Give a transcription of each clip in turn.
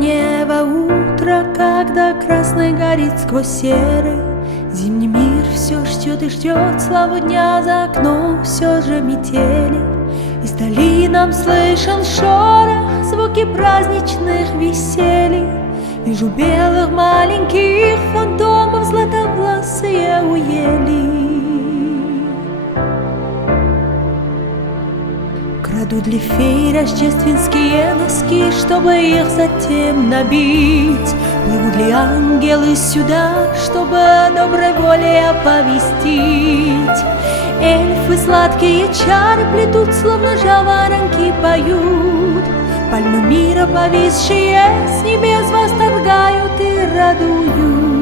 небо утро, когда красный горит сквозь серый. Зимний мир все ждет и ждет славу дня, за окном все же метели. Из долинам слышен шорох, звуки праздничных веселий. Вижу белых маленьких фантомов, златовласые у ели. Крадут для фей рождественские носки, чтобы их затем набить. Плывут ли ангелы сюда, чтобы доброй волей оповестить? Эльфы сладкие чары плетут, словно жаворонки поют. Пальмы мира повисшие с небес восторгают и радуют.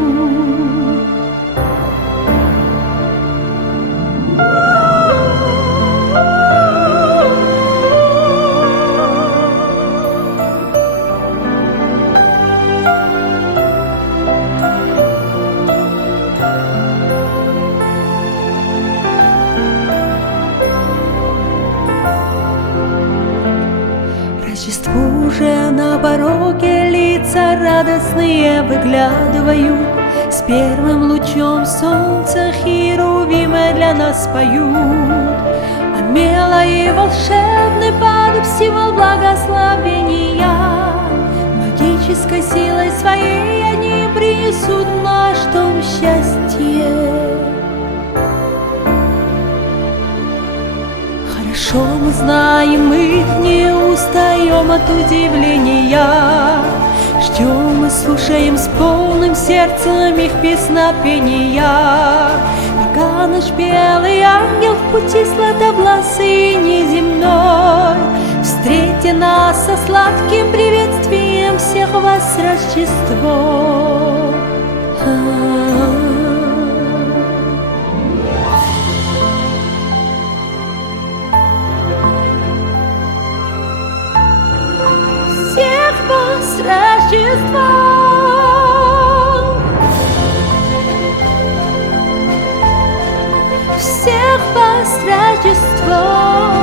Рождество уже на пороге, лица радостные выглядывают. С первым лучом солнца херувимы для нас поют. А милый и волшебный падуб — символ благословения. Магической силой своей они принесут в наш дом счастье. Хорошо мы знаем их, не устаем от удивления. Ждем и слушаем с полным сердцем их песнопения. Пока наш белый ангел в пути златовласый неземной встретит нас со сладким приветствием, всех вас с Рождеством. С Рождеством! Всех вас с Рождеством!